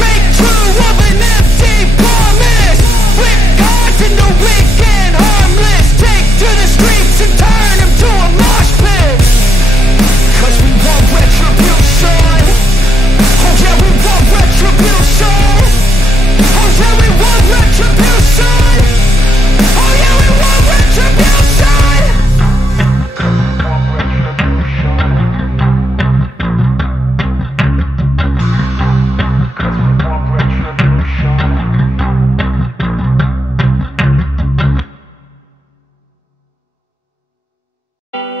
Make true of an empty promise. Flip gods into weak and harmless. Take to the streets and turn them to a mosh pit. Cause we want retribution. Oh yeah, we want retribution. Oh yeah, we want retribution. Oh yeah, we want retribution.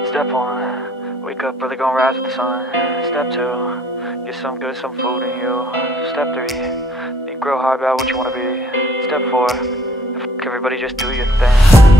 Step 1, wake up early, gonna rise with the sun. Step 2, get some good, some food in you. Step 3, think real hard about what you wanna be. Step 4, fuck everybody, just do your thing.